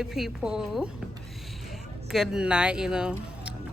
Hi people, good night. I'm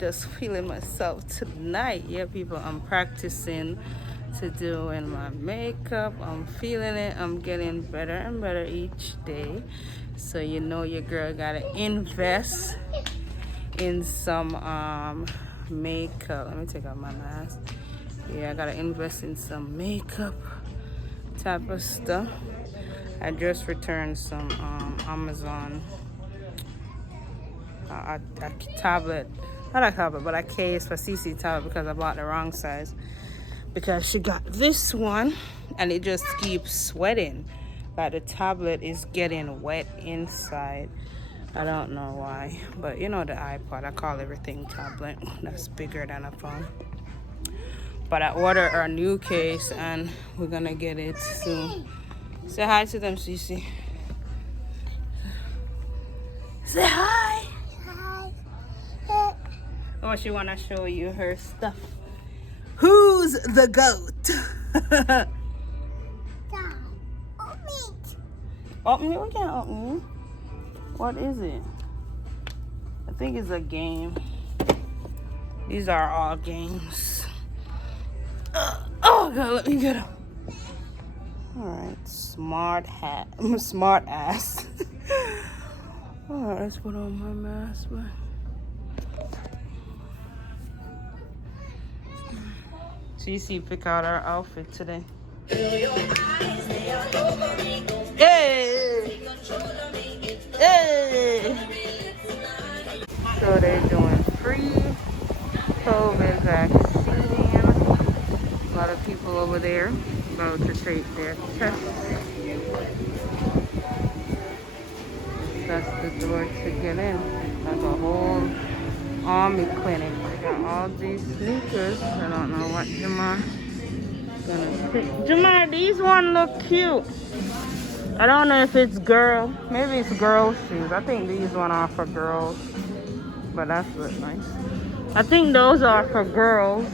just feeling myself tonight. Yeah people, I'm practicing to doing my makeup. I'm feeling it. I'm getting better and better each day. So your girl gotta invest in some makeup. Let me take out my mask. Yeah, I gotta invest in some makeup type of stuff. I just returned some Amazon a tablet, not a tablet, but a case for CC tablet because I bought the wrong size. Because she got this one and it just keeps sweating. Like the tablet is getting wet inside. I don't know why, but the iPod, I call everything tablet. That's bigger than a phone. But I ordered a new case and we're gonna get it soon. Say hi to them, Cece. Say hi. Hi. Oh, she wanna show you her stuff. Who's the goat? Open it? We can't open it. What is it? I think it's a game. These are all games. Oh god, let me get up. Alright, smart ass. Alright, let's put on my mask. Cece pick out our outfit today. Hey! Hey! So they're doing free COVID vaccine. A lot of people over there about to take their test. That's the door to get in. Like a whole army clinic. They got all these sneakers. I don't know what Jamar gonna pick. Jamar, these one look cute. I don't know if it's girl. Maybe it's girl shoes. I think these one are for girls. But that's look nice. I think those are for girls.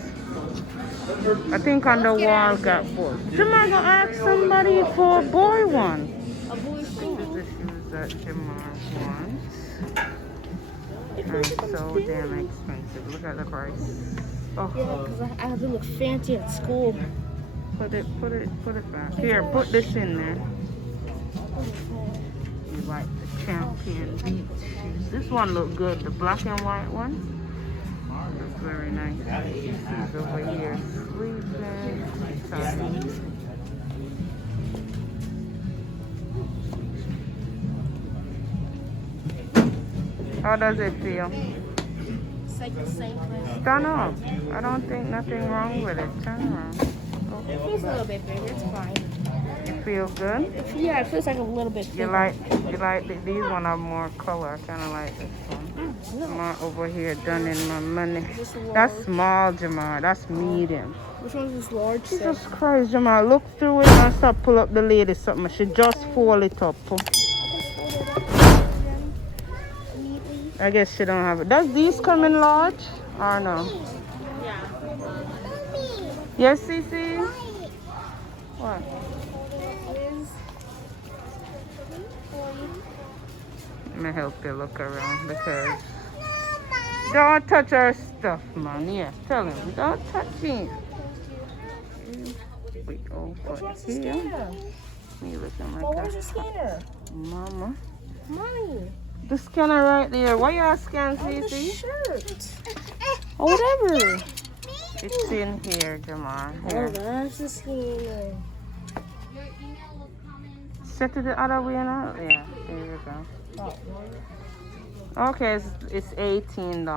I think on the wall got boys. Jamar gonna ask somebody for a boy one. A boy shoe. This is the shoes that Jamar wants. And so damn expensive. Look at the price. Oh. Yeah, because I have to look fancy at school. Put it back. Here, put this in there. You like the Champion Beach shoes. This one look good. The black and white one looks very nice. She's over here sleeping. Tired. How does it feel? It's like the same place. Stand up. I don't think nothing wrong with it. Turn around. It feels a little bit bigger. It's fine. You feel good? Yeah, it feels like a little bit bigger. You like these one are more color. I kind of like this one. Jamar over here done in my money. That's small, Jamar. That's medium. Which one is this large? Jesus Christ, Jamar. Look through it and stop pull up the lady something. She just fold it up. I guess she don't have it. Does these come in large or no? Yeah. Yes, Cece? What? Let me help you look around because don't touch our stuff, man. Yeah, tell him. Don't touch it. Wait, oh, what's here? Me look at my where's the scanner? Mama. Mommy. The scanner right there. Why you scan, Cece? Shirt. Oh, whatever. It's in here, Jamar. Here. Oh, that's the scanner. Set it the other way now. Yeah, there you go. Okay, it's $18.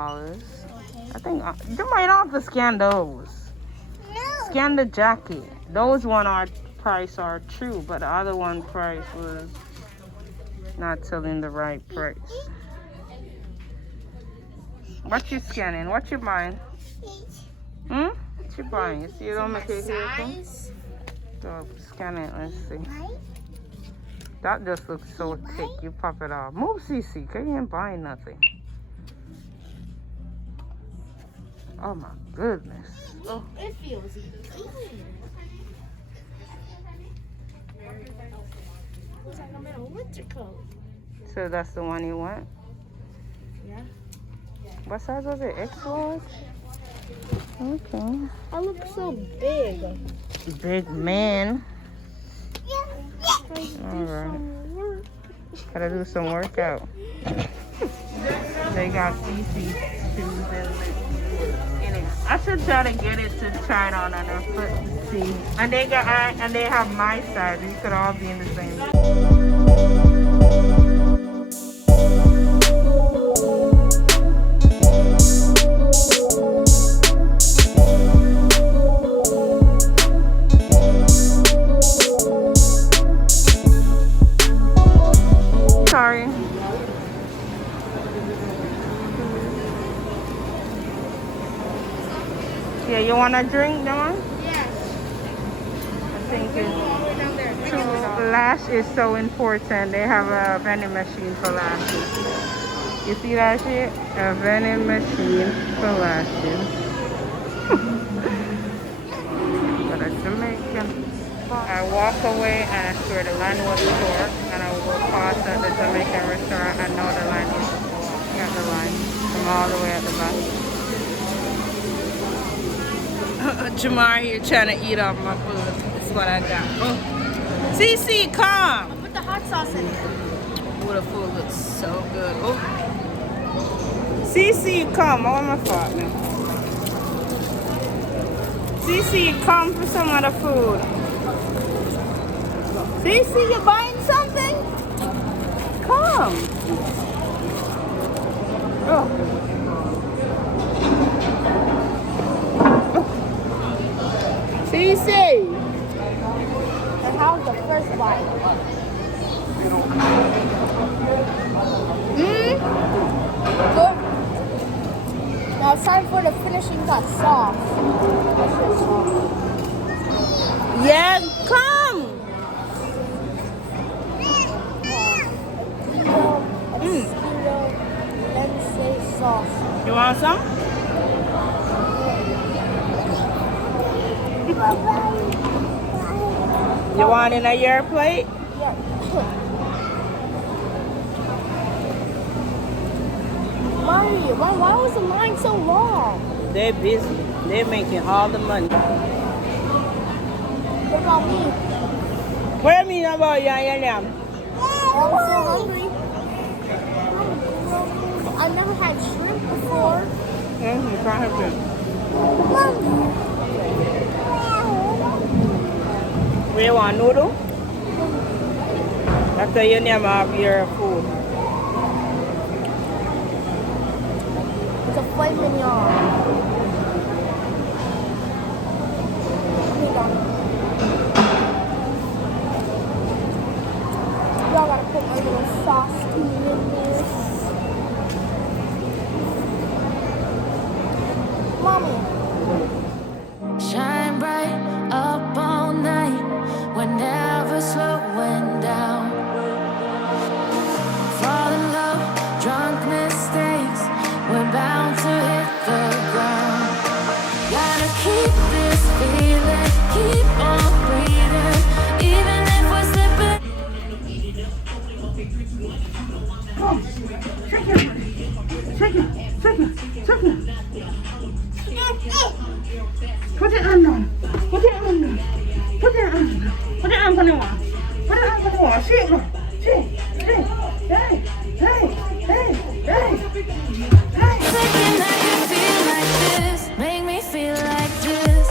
I think Jamar, you don't have to scan those. No. Scan the jacket. Those one price are true, but the other one price was not telling the right price. What you scanning? What you buying? What you buying? You see it on my cake here? So scan it. Let's see. That just looks so thick. You pop it off. Move, Cece, cause you ain't buying nothing. Oh my goodness. Oh. It feels easy. It's like I'm in a winter coat. So that's the one you want? Yeah. What size was it? X large? Okay. I look so big. Big man. Alright. Gotta do some workout. They got CC shoes in it. I should try to get it to try it on her foot to see. And they have my size. We could all be in the same. Sorry. Yeah, you want a drink, Dawn? Yes. I think it's Down there. Lash is so important. They have a vending machine for lashes. You see that shit? A vending machine for lashes. But a Jamaican. I walk away and I swear the line was short, and I will go past at the Jamaican restaurant and know the line is at the line. I'm all the way at the back. Jamar here trying to eat off my food. That's what I got. Oh. CC, come! Put the hot sauce in it. Oh, the food looks so good. Oh. CC, come. I want my fault now. CC, come for some of the food. CC, you buying something? Come. Oh. CC. And how's the first bite? Hmm? Good. Now it's time for the finishing touch. Sauce. Yeah, come. Nieceylocs sauce. You want some? You want in a your plate? Yeah. Mommy, why was the line so long? They're busy. They're making all the money. What about me? What do you mean about you and your lamb? I'm so hungry. I never had shrimp before. You can't have it. We want noodle? After you name of your food. It's a filet mignon. Y'all gotta put my little sauce in this. Mommy. Shine bright up all night, we're never slowing down. Fall in love, drunk mistakes, we're bound to hit the ground. Gotta keep this feeling, keep on breathing, even if we're slipping. Put it on now. Put it on now. Put it on. Put it on for the wall. Put it on for the wall. Shake it. Shake. Hey. Hey. Hey. Hey. Hey. Thinking I can feel like this, make me feel like this.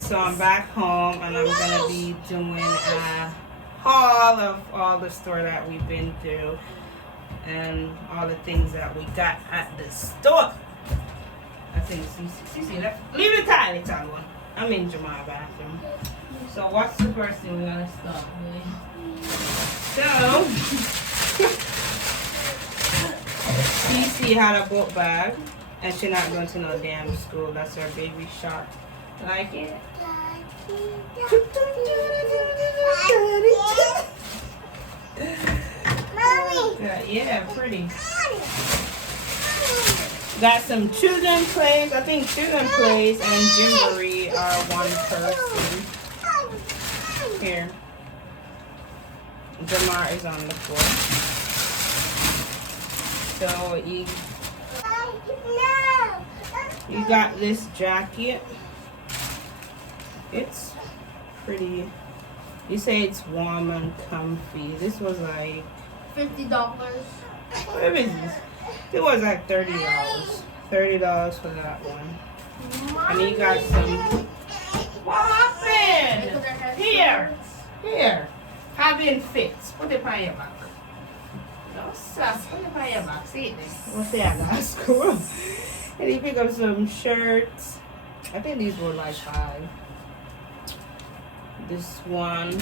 So I'm back home and I'm gonna be doing a haul of all the store that we've been through and all the things that we got at the store. I think Cece left. Leave the tiny one. I'm in Jamal's bathroom. So what's the first thing we're gonna start with? So Cece had a book bag and she's not going to no damn school. That's her baby shark. Like it? Mommy. Yeah, pretty. Got some children plays. I think children plays and Jounery are one person. Here. Jamar is on the floor. So you got this jacket. It's pretty. You say it's warm and comfy. This was like $50. what is this? It was like $30. $30 for that one. And you got some. What happened? Here. Having fits. Put it on your back. No, sus. Put it on your back. See it there. What's that? That's cool. And you pick up some shirts. I think these were like $5. This one.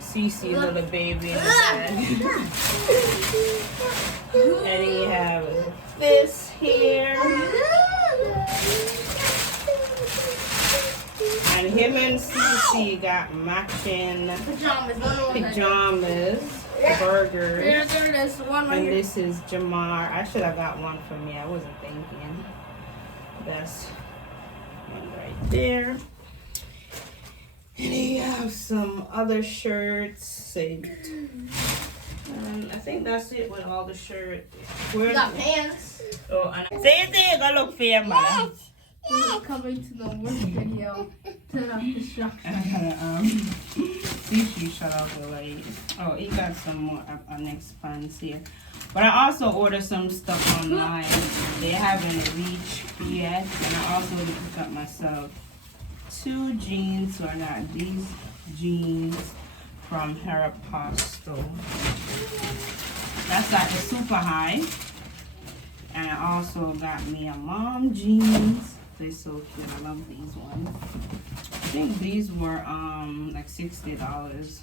Cece, little baby in the bag. And you have this here. And him and Cece got matching pajamas, burgers. There's one right And here. this is Jamar. I should have got one for me. I wasn't thinking. That's one right there. And you have some other shirts. And I think that's it with all the shirts. We got pants. Oh, and say it, go look for your mother. Coming to the work video. Turn off distraction. See, she shut off the light. Oh, you got some more next pants here. But I also ordered some stuff online. They haven't reached yet. And I also picked up myself 2 jeans. So I got these jeans from Aeropostale. That's like a super high. And I also got me a mom jeans. They're so cute. I love these ones. I think these were like $60.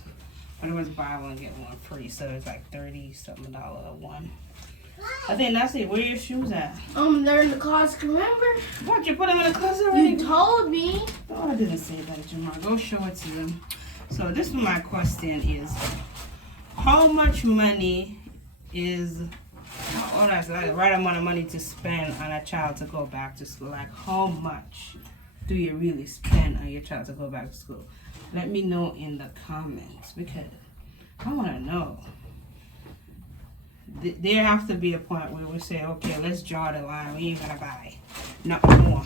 But it was buy one get one free, so it's like $30-something one. I think that's it. Where are your shoes at? They're in the closet. Remember? What, you put them in the closet already? You told me. Oh, I didn't say that, Jamar. Go show it to them. So this is my question is, how much money is, oh, that's like the right amount of money to spend on a child to go back to school? Like, how much do you really spend on your child to go back to school? Let me know in the comments, because I want to know. There have to be a point where we say, okay, let's draw the line. We ain't gonna buy not more.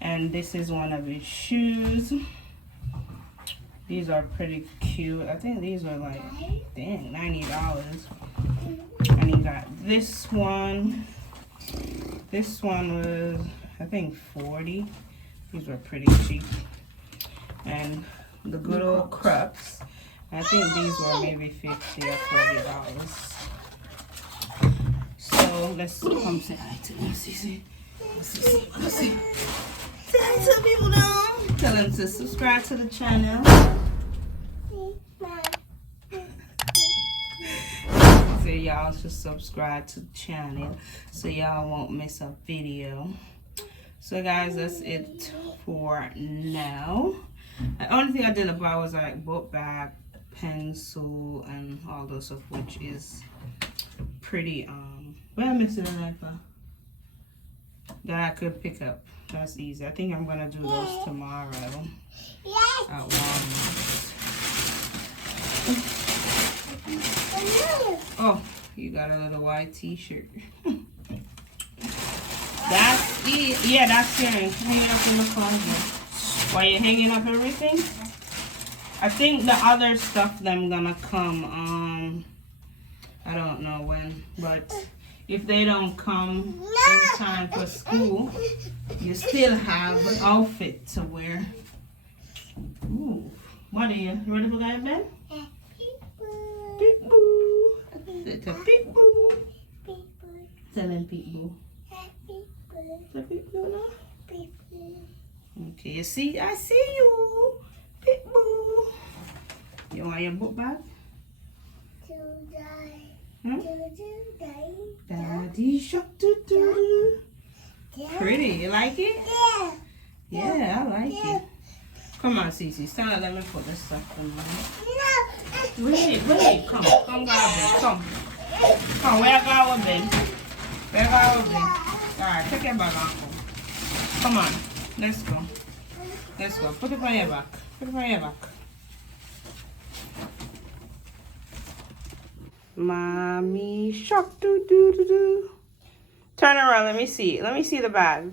And this is one of his shoes. These are pretty cute. I think these are like, dang, $90. And you got this one. This one was, I think, $40. These were pretty cheap. And the good old Crocs. I think these were maybe $50 or $40. So let's come say hi to them. See. Let's see. Say hi to people now. Tell them to subscribe to the channel. So y'all should subscribe to the channel so y'all won't miss a video. So guys, that's it for now. The only thing I didn't buy was like book bag, pencil, and all those stuff, which is pretty where I'm missing a knife that I could pick up. That's easy. I think I'm gonna do those tomorrow at Walmart. Oh, you got a little white t-shirt. That's it. Yeah, that's it. Hang it up in the closet. While you're hanging up everything, I think the other stuff them gonna come. I don't know when, but if they don't come in time for school, you still have an outfit to wear. Ooh, what are you ready for that, Ben? Peek boo. It's a peek boo. Tell him peek boo. It's a peek boo now. Okay, you see, I see you. Peek boo. You want your book back? Hmm? Daddy shark doo doo. Pretty, you like it? Yeah, I like it. Come on, Cece, stand up, let me put this stuff in there. Wait, come grab it, come. Come, where I go with Ben? Alright, take your bag and come. Come on, let's go. Let's go. Put it on your back. Put it on your back. Mommy shark, do do do do. Turn around, let me see. Let me see the bag.